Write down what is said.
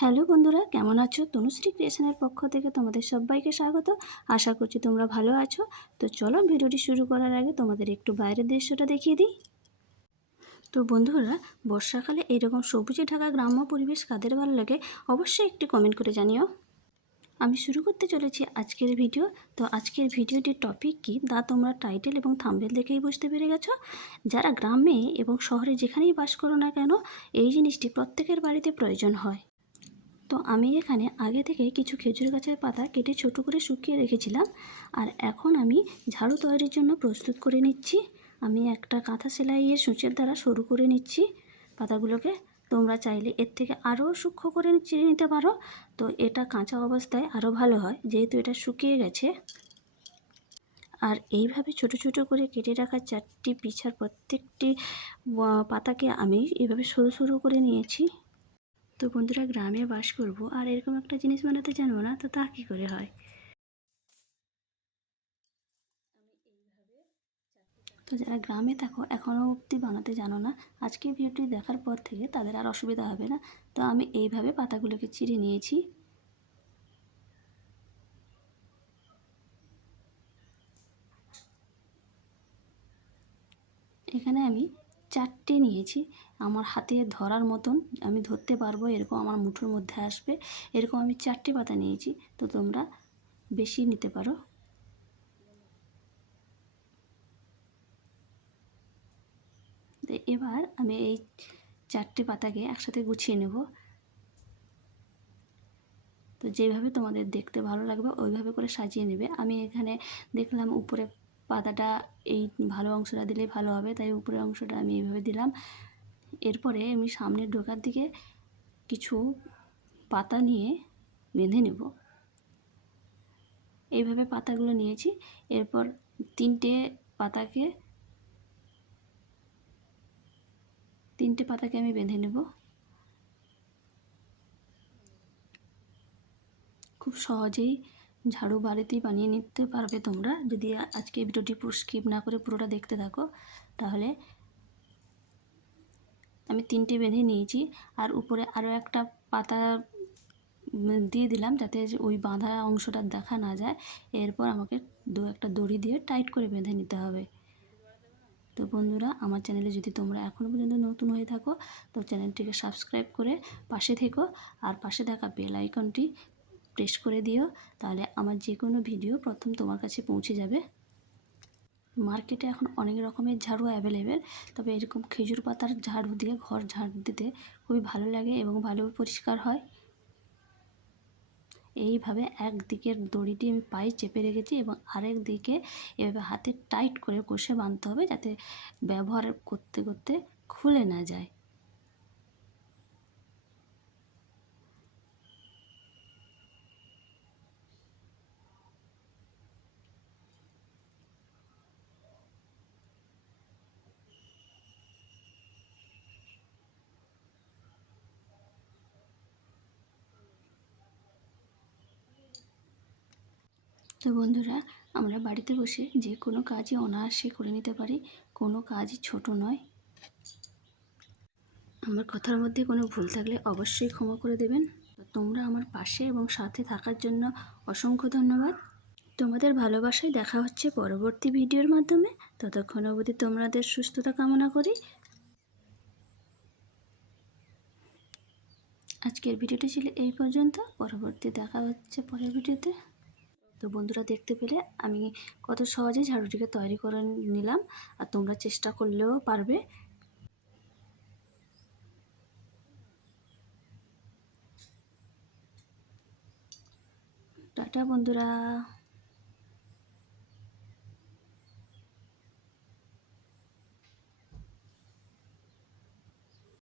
Hello বন্ধুরা, কেমন আছো? তনুশ্রী ক্রিয়েশনের পক্ষ থেকে তোমাদের সবাইকে স্বাগত। আশা করছি তোমরা ভালো আছো। তো চলো ভিডিওটি শুরু করার আগে তোমাদের একটু বাইরের দৃশ্যটা দেখিয়ে দিই। তো বন্ধুরা, বর্ষাকালে এরকম সবুজে ঢাকা গ্রাম্য পরিবেশ কাদের ভালো লাগে অবশ্যই একটু কমেন্ট করে জানিও। আমি শুরু করতে চলেছি আজকের ভিডিও। তো আজকের ভিডিওটির টপিক কি তা তোমরা টাইটেল এবং থাম্বনেল দেখেই বুঝতে পেরে গেছো। যারা গ্রামে এবং শহরে যেখানেই বাস করো না কেন, এই জিনিসটি প্রত্যেকের বাড়িতে প্রয়োজন হয়। তো আমি এখানে আগে থেকে কিছু খেজুর গাছের পাতা কেটে ছোট করে শুকিয়ে রেখেছিলাম, আর এখন আমি ঝাড়ু তৈরির জন্য প্রস্তুত করে নিচ্ছি। আমি একটা কাঁথা সেলাইয়ের সূচের দ্বারা সরু করে নিচ্ছি পাতাগুলোকে। তোমরা চাইলে এর থেকে আরও সূক্ষ্ম করে চিড়ে নিতে পারো। তো এটা কাঁচা অবস্থায় আরও ভালো হয়, যেহেতু এটা শুকিয়ে গেছে। আর এইভাবে ছোট ছোট করে কেটে রাখা 4টি পিছার প্রত্যেকটি পাতাকে আমি এইভাবে সরু সরু করে নিয়েছি। তো বন্ধুরা, গ্রামে বাস করব আর এরকম একটা জিনিস বানাতে জানবো না, তো তা কী করে হয়। তো যারা গ্রামে থাকো এখনও অবধি বানাতে জানো না, আজকে ভিডিওটি দেখার পর থেকে তাদের আর অসুবিধা হবে না। তো আমি এইভাবে পাতাগুলোকে চিড়ে নিয়েছি। এখানে আমি 4টে নিয়েছি। আমার হাতে ধরার মতন, আমি ধরতে পারবো এরকম আমার মুঠোর মধ্যে আসবে, এরকম আমি 4টে পাতা নিয়েছি। তো তোমরা বেশি নিতে পারো। তো এবার আমি এই 4টে পাতাকে একসাথে গুছিয়ে নেব। তো যেভাবে তোমাদের দেখতে ভালো লাগবে ওইভাবে করে সাজিয়ে নেবে। আমি এখানে দেখলাম উপরে পাতাটা এই ভালো অংশটা দিলেই ভালো হবে, তাই উপরের অংশটা আমি এইভাবে দিলাম। এরপরে আমি সামনের ঢোকার দিকে কিছু পাতা নিয়ে বেঁধে নেব। এইভাবে পাতাগুলো নিয়েছি। এরপর পাতাকে তিনটে পাতাকে আমি বেঁধে নেব। খুব সহজেই ঝাড়ু বাড়িতেই বানিয়ে নিতে পারবে তোমরা, যদি আজকে ভিডিওটি পুরো স্কিপ না করে পুরোটা দেখতে থাকো। তাহলে আমি 3টে বেঁধে নিয়েছি, আর উপরে আরও একটা পাতা দিয়ে দিলাম যাতে ওই বাঁধা অংশটা দেখা না যায়। এরপর আমাকে একটা দড়ি দিয়ে টাইট করে বেঁধে নিতে হবে। তো বন্ধুরা, আমার চ্যানেলে যদি তোমরা এখনও পর্যন্ত নতুন হয়ে থাকো তো চ্যানেলটিকে সাবস্ক্রাইব করে পাশে থেকো, আর পাশে থাকা বেল আইকনটি প্রেস করে দিও, তাহলে আমার যে কোনো ভিডিও প্রথম তোমার কাছে পৌঁছে যাবে। মার্কেটে এখন অনেক রকমের ঝাড়ু অ্যাভেলেবেল, তবে এরকম খেজুর পাতার ঝাড়ু দিয়ে ঘর ঝাড় দিতে খুবই ভালো লাগে এবং ভালো পরিষ্কার হয়। এইভাবে একদিকের দড়িটি আমি পায়ে চেপে রেখেছি এবং আরেক দিকে এভাবে হাতে টাইট করে কষে বাঁধতে হবে, যাতে ব্যবহার করতে করতে খুলে না যায়। তো বন্ধুরা, আমরা বাড়িতে বসে যে কোনো কাজই অনায়াসে করে নিতে পারি, কোনো কাজই ছোট নয়। আমার কথার মধ্যে কোনো ভুল থাকলে অবশ্যই ক্ষমা করে দেবেন। তোমরা আমার পাশে এবং সাথে থাকার জন্য অসংখ্য ধন্যবাদ। তোমাদের ভালোবাসায় দেখা হচ্ছে পরবর্তী ভিডিওর মাধ্যমে। ততক্ষণ অবধি তোমাদের সুস্থতা কামনা করি। আজকের ভিডিওটি ছিল এই পর্যন্ত, পরবর্তী দেখা হচ্ছে পরের ভিডিওতে। তো বন্ধুরা, দেখতে পেলে আমি কত সহজে ঝাড়ুটিকে তৈরি করে নিলাম, আর তোমরা চেষ্টা করলেও পারবে। টাটা বন্ধুরা।